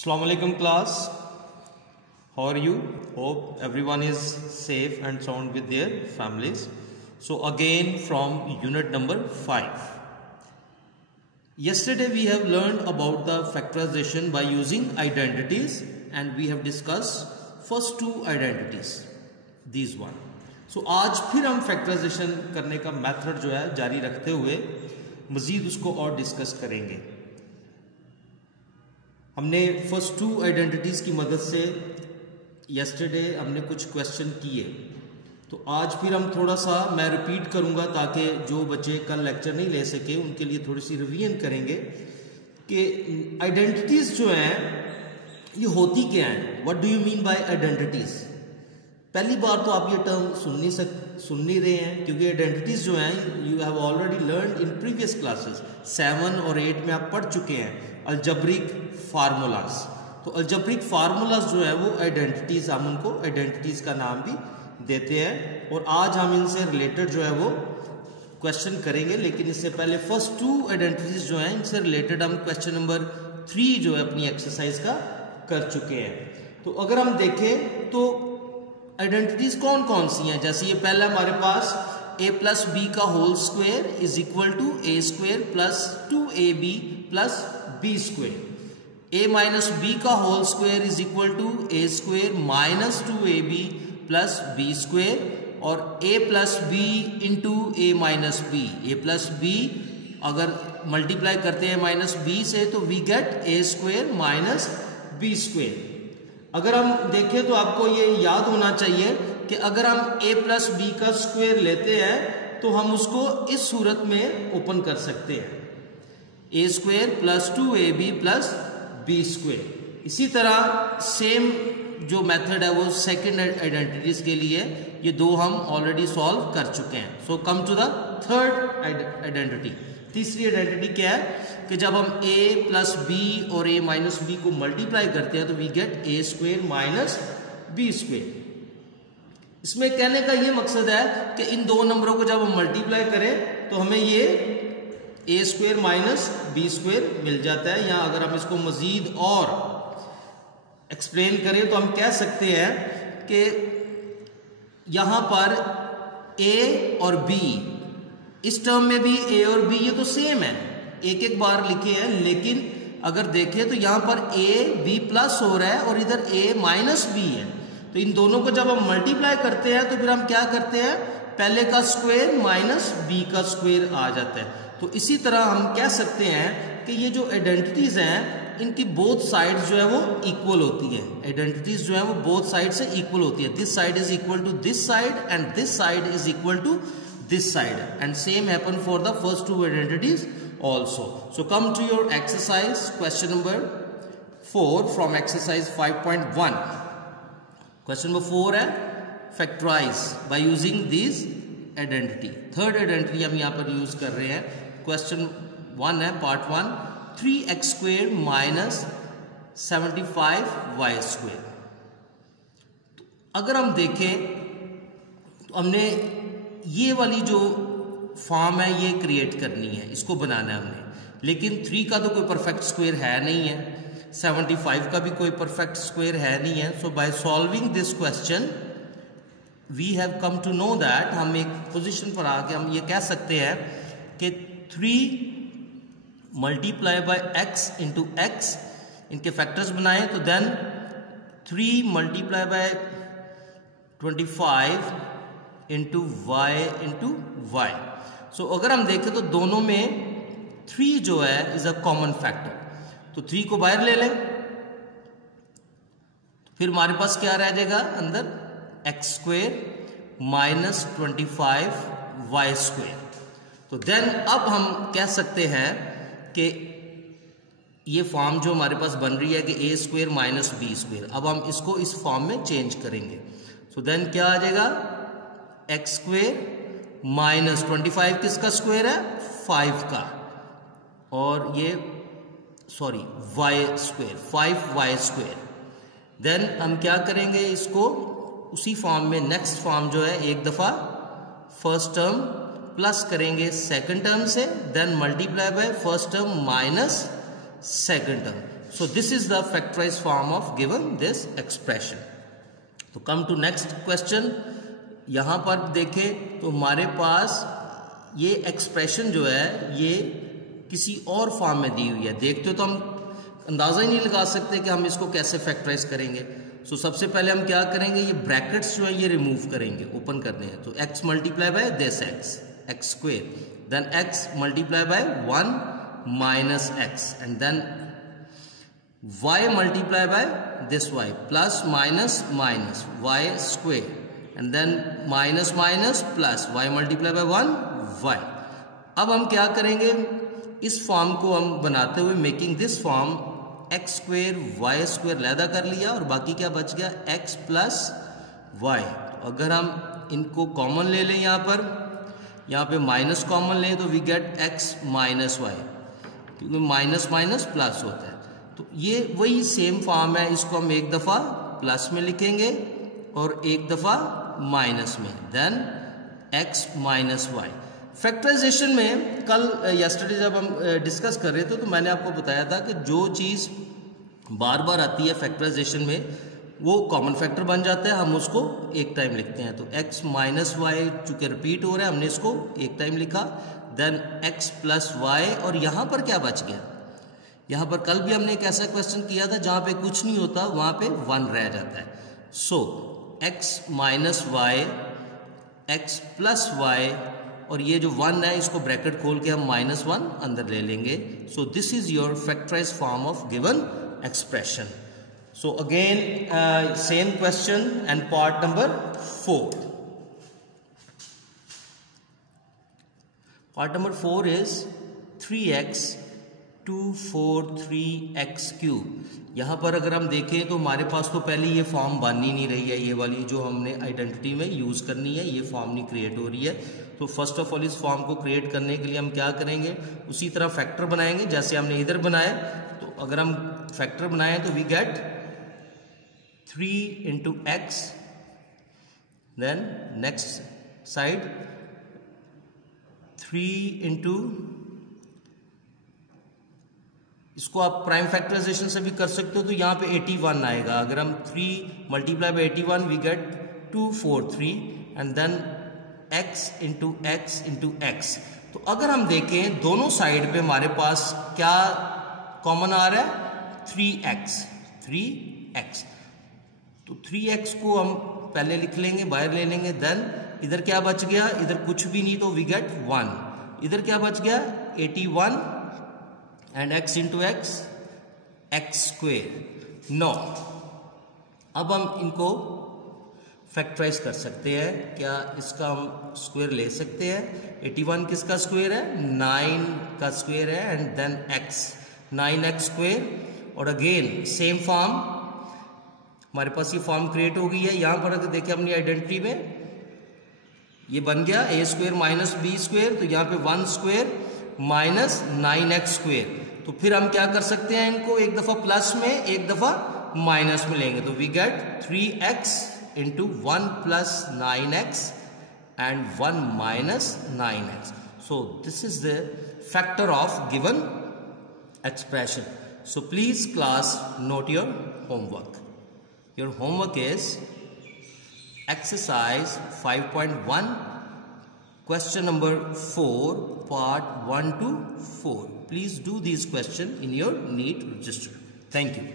Assalamu alaikum class. How are you? Hope everyone is safe and sound with their families. So again from unit number 5. Yesterday we have learned about the factorization by using identities and we have discussed first two identities. These one. So आज फिर हम factorization करने का method जो है जारी रखते हुए मजीद उसको और डिस्कस करेंगे. हमने फर्स्ट टू आइडेंटिटीज की मदद से यस्टरडे हमने कुछ क्वेश्चन किए, तो आज फिर हम थोड़ा सा मैं रिपीट करूंगा ताकि जो बच्चे कल लेक्चर नहीं ले सके उनके लिए थोड़ी सी रिवीजन करेंगे कि आइडेंटिटीज जो हैं ये होती क्या हैं. What do you mean by identities? पहली बार तो आप ये टर्म सुन नहीं रहे हैं क्योंकि आइडेंटिटीज जो हैं you have already learn in previous classes 7 और 8 में आप पढ़ चुके हैं. अलजेब्रिक फार्मूलाज, तो अलजेब्रिक फार्मूलाज जो है वो आइडेंटिटीज, हम उनको आइडेंटिटीज का नाम भी देते हैं और आज हम इनसे रिलेटेड जो है वो क्वेश्चन करेंगे. लेकिन इससे पहले फर्स्ट टू आइडेंटिटीज जो हैं इनसे रिलेटेड हम क्वेश्चन नंबर 3 जो है अपनी एक्सरसाइज का कर चुके हैं. तो अगर हम देखें तो आइडेंटिटीज कौन कौन सी हैं, जैसे ये पहला हमारे पास a प्लस बी का whole square is equal to A square plus 2ab plus B square. a minus B का whole square is equal to A square minus 2ab plus B square और a plus B into A minus B. A plus B अगर multiply करते हैं minus B से तो we get A square minus B square. अगर हम देखें तो आपको ये याद होना चाहिए कि अगर हम a प्लस बी का स्क्वायर लेते हैं तो हम उसको इस सूरत में ओपन कर सकते हैं, A square plus 2ab plus B square. इसी तरह सेम जो मेथड है वो सेकंड आइडेंटिटीज के लिए, ये दो हम ऑलरेडी सॉल्व कर चुके हैं. So come to the third identity. तीसरी आइडेंटिटी क्या है कि जब हम a प्लस बी और a माइनस बी को मल्टीप्लाई करते हैं तो we get A square minus B square. इसमें कहने का ये मकसद है कि इन दो नंबरों को जब हम मल्टीप्लाई करें तो हमें ये ए स्क्वायर माइनस बी स्क्वायर मिल जाता है. या अगर हम इसको मजीद और एक्सप्लेन करें तो हम कह सकते हैं कि यहां पर a और b, इस टर्म में भी a और b ये तो सेम है, एक एक बार लिखे हैं, लेकिन अगर देखें तो यहां पर a b प्लस हो रहा है और इधर a माइनस b है. तो इन दोनों को जब हम मल्टीप्लाई करते हैं तो फिर हम क्या करते हैं, पहले का स्क्वायर माइनस b का स्क्वायर आ जाता है. तो इसी तरह हम कह सकते हैं कि ये जो आइडेंटिटीज हैं इनकी बोथ साइड जो है वो इक्वल होती है. आइडेंटिटीज जो है वो बोथ साइड से इक्वल होती है. This side is equal to this side and this side is equal to this side, and same happen for the first two identities also. So come to your exercise question number 4 from exercise 5.1. question number 4 है factorize by using this identity. third identity हम यहाँ पर use कर रहे हैं. question 1 है part 1, 3x square minus 75y square. अगर हम देखें तो हमने ये वाली जो फॉर्म है ये क्रिएट करनी है, इसको बनाना है हमने. लेकिन 3 का तो कोई परफेक्ट स्क्वायर है नहीं है, 75 का भी कोई परफेक्ट स्क्वायर है नहीं है. So by solving this question we have come to know that, हम एक पोजीशन पर आके हम ये कह सकते हैं कि 3 multiply by x into x, इनके फैक्टर्स बनाएं तो then 3 multiply by 25 into Y into Y. So अगर हम देखें तो दोनों में 3 जो है इज अ कॉमन फैक्टर, तो 3 को बाहर ले लें तो फिर हमारे पास क्या रह जाएगा अंदर, x square minus 25 y square. तो देन अब हम कह सकते हैं कि ये फॉर्म जो हमारे पास बन रही है कि ए स्क्वायर माइनस बी स्क्वायर, अब हम इसको इस फॉर्म में चेंज करेंगे. सो देन क्या आ जाएगा, एक्स स्क्वायर माइनस 25 किसका स्क्वायर है, 5 का, और ये sorry y square 5y square. Then हम क्या करेंगे, इसको उसी फॉर्म में नेक्स्ट फॉर्म जो है एक दफा फर्स्ट टर्म प्लस करेंगे सेकंड टर्म से, then multiply by first term minus second term. So this is the factorized form of given this expression. तो come to next question. यहाँ पर देखें तो हमारे पास ये एक्सप्रेशन जो है ये किसी और फॉर्म में दी हुई है। देखते हो तो हम अंदाज़ा ही नहीं लगा सकते कि हम इसको कैसे फैक्टराइज करेंगे। सो सबसे पहले हम क्या करेंगे, ये ब्रैकेट्स जो है ये रिमूव करेंगे, ओपन करने हैं। तो x multiply by this x square, then x multiply by 1 minus x, and then y multiply by this y plus minus minus y square, and then minus minus plus y multiply by 1 y। अब हम क्या करेंगे, इस form को हम बनाते हुए making this form x square y square लैदा कर लिया और बाकी क्या बच गया x प्लस y। अगर हम इनको कॉमन ले लें, यहाँ पे माइनस कॉमन लें तो we get x minus y, क्योंकि माइनस माइनस प्लस होता है। तो ये वही सेम फॉर्म है, इसको हम एक दफ़ा प्लस में लिखेंगे और एक दफ़ा माइनस में, then x minus y। Factorization में कल यस्टरडे जब हम डिस्कस कर रहे थे तो मैंने आपको बताया था कि जो चीज़ बार बार आती है फैक्टराइजेशन में वो कॉमन फैक्टर बन जाता है, हम उसको एक टाइम लिखते हैं। तो x माइनस वाई चूँकि रिपीट हो रहा है, हमने इसको एक टाइम लिखा, देन x प्लस वाई, और यहाँ पर क्या बच गया, यहाँ पर कल भी हमने एक ऐसा क्वेश्चन किया था जहाँ पे कुछ नहीं होता, वहाँ पे 1 रह जाता है। So x minus y, x plus y, और ये जो 1 है इसको ब्रैकेट खोल के हम -1 अंदर ले लेंगे। सो this is your factorised form of given expression. So again same question and part number 4. Part number 4 is 3x 243x cube. यहाँ पर अगर हम देखें तो हमारे पास तो पहले ये फॉर्म बन ही नहीं रही है, ये वाली जो हमने आइडेंटिटी में यूज़ करनी है ये फॉर्म नहीं क्रिएट हो रही है। तो फर्स्ट ऑफ ऑल इस फॉर्म को क्रिएट करने के लिए हम क्या करेंगे, उसी तरह फैक्टर बनाएंगे जैसे हमने इधर बनाया। तो अगर हम फैक्टर बनाए तो we get 3 into x, then next side 3 into, इसको आप प्राइम फैक्टराइजेशन से भी कर सकते हो, तो यहाँ पे 81 आएगा। अगर हम 3 multiply by 81 we get 243, and then x into x into x. तो अगर हम देखें दोनों साइड पे हमारे पास क्या कॉमन आ रहा है, 3x। तो 3x को हम पहले लिख लेंगे, बाहर ले लेंगे, देन इधर क्या बच गया, इधर कुछ भी नहीं तो वी गेट 1। इधर क्या बच गया 81, and x into x x square. No, अब हम इनको फैक्टराइज कर सकते हैं। क्या इसका हम स्क्वायर ले सकते हैं? 81 किसका स्क्वायर है, 9 का स्क्वायर है, and then x 9x square. और अगेन सेम फॉर्म, हमारे पास ये फॉर्म क्रिएट हो गई है। यहाँ पर अगर देखें अपनी आइडेंटिटी में ये बन गया a square minus b square, तो यहाँ पे 1 स्क्वायर माइनस 9x स्क्वायर। तो फिर हम क्या कर सकते हैं, इनको एक दफा प्लस में एक दफा माइनस में लेंगे, तो we get 3x into 1 plus 9x and 1 minus 9x। So this is the factor of given expression. So please class note your homework. Your homework is exercise 5.1 question number 4 part 1 to 4. Please do these questions in your NEET register. Thank you.